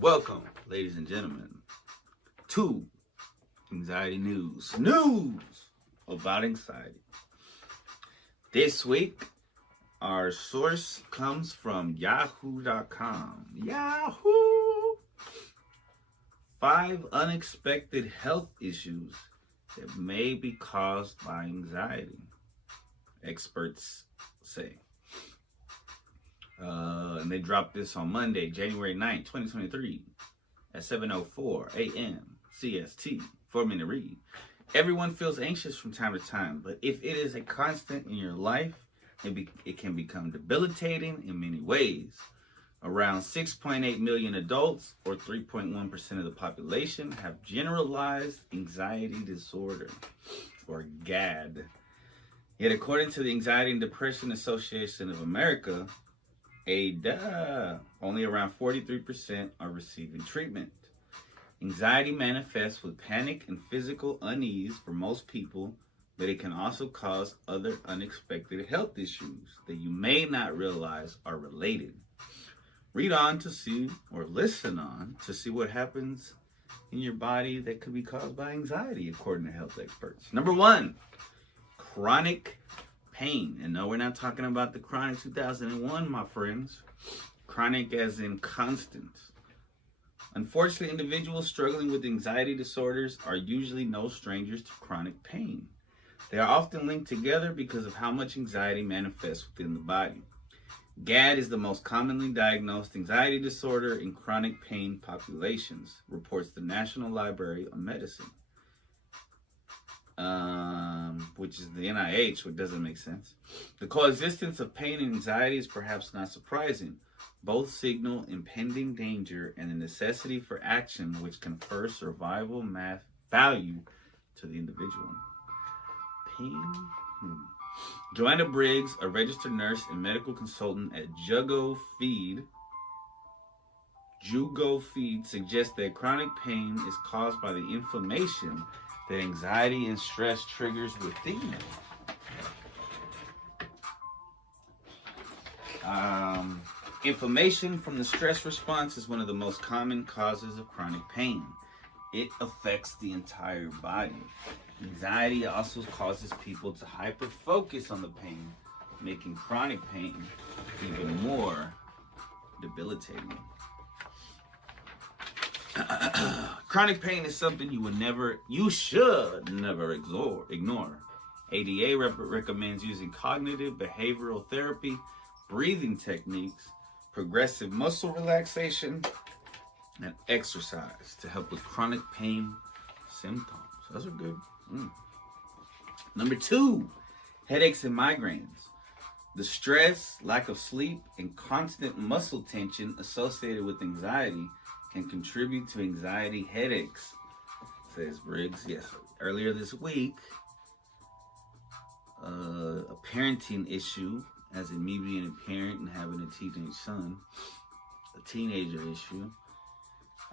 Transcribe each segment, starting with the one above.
Welcome, ladies and gentlemen, to Anxiety News. News about anxiety. This week, our source comes from yahoo.com. Yahoo! 5 unexpected health issues that may be caused by anxiety, experts say. And they dropped this on Monday, January 9th, 2023 at 7:04 a.m. CST. 4-minute read. Everyone feels anxious from time to time, but if it is a constant in your life, it can become debilitating in many ways. Around 6.8 million adults, or 3.1% of the population, have generalized anxiety disorder, or GAD. Yet according to the Anxiety and Depression Association of America, only around 43% are receiving treatment. Anxiety manifests with panic and physical unease for most people, but it can also cause other unexpected health issues that you may not realize are related. Read on to see, or listen on to see what happens in your body that could be caused by anxiety, according to health experts. Number 1, chronic pain. And no, we're not talking about the chronic 2001, my friends. Chronic as in constant. Unfortunately, individuals struggling with anxiety disorders are usually no strangers to chronic pain. They are often linked together because of how much anxiety manifests within the body. GAD is the most commonly diagnosed anxiety disorder in chronic pain populations, reports the National Library of Medicine. Which is the NIH, which doesn't make sense. The coexistence of pain and anxiety is perhaps not surprising. Both signal impending danger and the necessity for action, which confer survival value to the individual. Pain. Joanna Briggs, a registered nurse and medical consultant at Jugo Feed, suggests that chronic pain is caused by the inflammation that anxiety and stress triggers within you. Inflammation from the stress response is one of the most common causes of chronic pain. It affects the entire body. Anxiety also causes people to hyper-focus on the pain, making chronic pain even more debilitating. Chronic pain is something you should never ignore. ADA recommends using cognitive behavioral therapy, breathing techniques, progressive muscle relaxation, and exercise to help with chronic pain symptoms. Those are good. Number 2, headaches and migraines. The stress, lack of sleep, and constant muscle tension associated with anxiety can contribute to anxiety headaches, says Briggs. Yes, earlier this week, a parenting issue, as in me being a parent and having a teenage son, a teenager issue.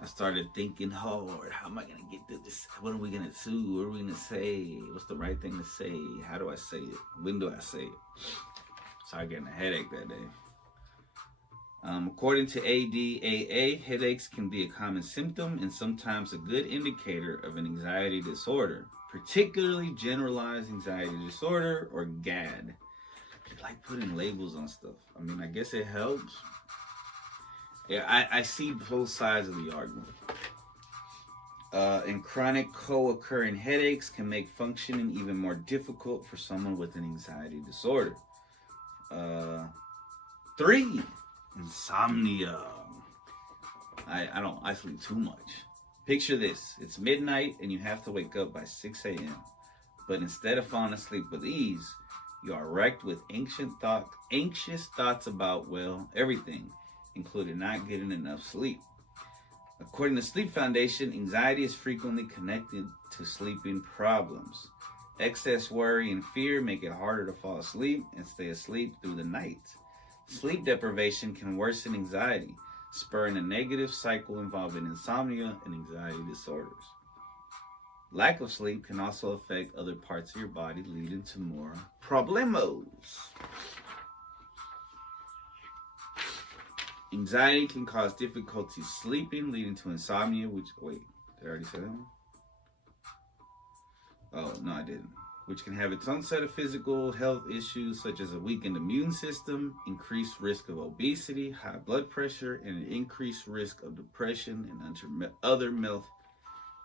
I started thinking hard, how am I going to get through this? What are we going to do? What are we going to say? What's the right thing to say? How do I say it? When do I say it? Started getting a headache that day. According to ADAA, headaches can be a common symptom and sometimes a good indicator of an anxiety disorder, particularly generalized anxiety disorder, or GAD. They like putting labels on stuff. I mean, I guess it helps. Yeah, I see both sides of the argument. And chronic co-occurring headaches can make functioning even more difficult for someone with an anxiety disorder. 3, insomnia. I sleep too much. Picture this. It's midnight and you have to wake up by 6 a.m. But instead of falling asleep with ease, you are wrecked with anxious thoughts about, well, everything, including not getting enough sleep. According to Sleep Foundation, anxiety is frequently connected to sleeping problems. Excess worry and fear make it harder to fall asleep and stay asleep through the night. Sleep deprivation can worsen anxiety, spurring a negative cycle involving insomnia and anxiety disorders. Lack of sleep can also affect other parts of your body, leading to more problemos. Anxiety can cause difficulty sleeping, leading to insomnia, which, wait, did I already say that one? Oh, no, I didn't. Which can have its own set of physical health issues such as a weakened immune system, increased risk of obesity, high blood pressure, and an increased risk of depression and other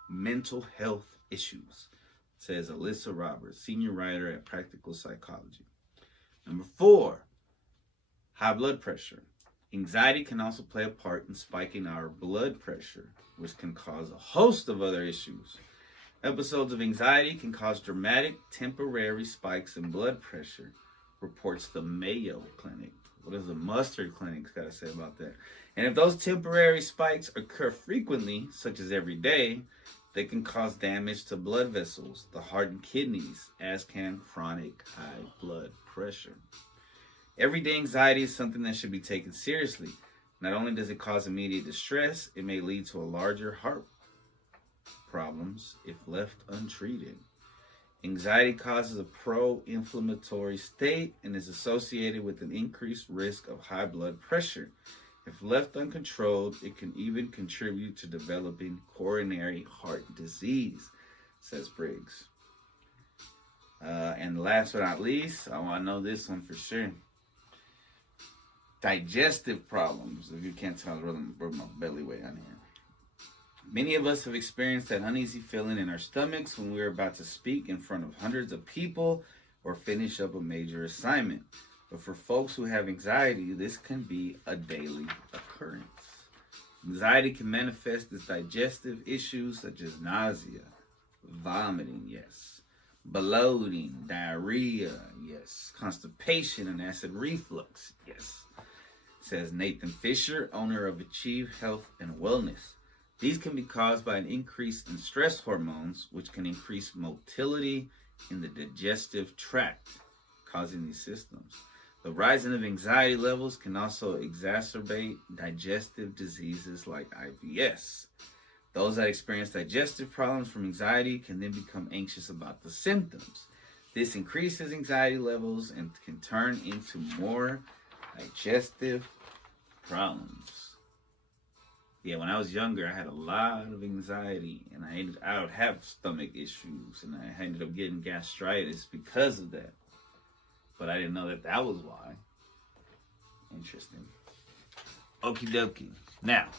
mental health issues, says Alyssa Roberts, senior writer at Practical Psychology. Number 4, high blood pressure. Anxiety can also play a part in spiking our blood pressure, which can cause a host of other issues. Episodes of anxiety can cause dramatic temporary spikes in blood pressure, reports the Mayo Clinic. What does the Mustard Clinic's got to say about that? And if those temporary spikes occur frequently, such as every day, they can cause damage to blood vessels, the heart and kidneys, as can chronic high blood pressure. Everyday anxiety is something that should be taken seriously. Not only does it cause immediate distress, it may lead to a larger heart problems if left untreated. Anxiety causes a pro-inflammatory state and is associated with an increased risk of high blood pressure. If left uncontrolled, it can even contribute to developing coronary heart disease, says Briggs. And last but not least, I know this one for sure. Digestive problems. If you can't tell, I wrote my belly weight on here. Many of us have experienced that uneasy feeling in our stomachs when we're about to speak in front of hundreds of people or finish up a major assignment. But for folks who have anxiety, this can be a daily occurrence. Anxiety can manifest as digestive issues such as nausea, vomiting, yes, bloating, diarrhea, yes, constipation and acid reflux, yes, says Nathan Fisher, owner of Achieve Health and Wellness. These can be caused by an increase in stress hormones, which can increase motility in the digestive tract, causing these symptoms. The rising of anxiety levels can also exacerbate digestive diseases like IBS. Those that experience digestive problems from anxiety can then become anxious about the symptoms. This increases anxiety levels and can turn into more digestive problems. Yeah, when I was younger, I had a lot of anxiety, and I would have stomach issues, and I ended up getting gastritis because of that. But I didn't know that was why. Interesting. Okie dokie. Now,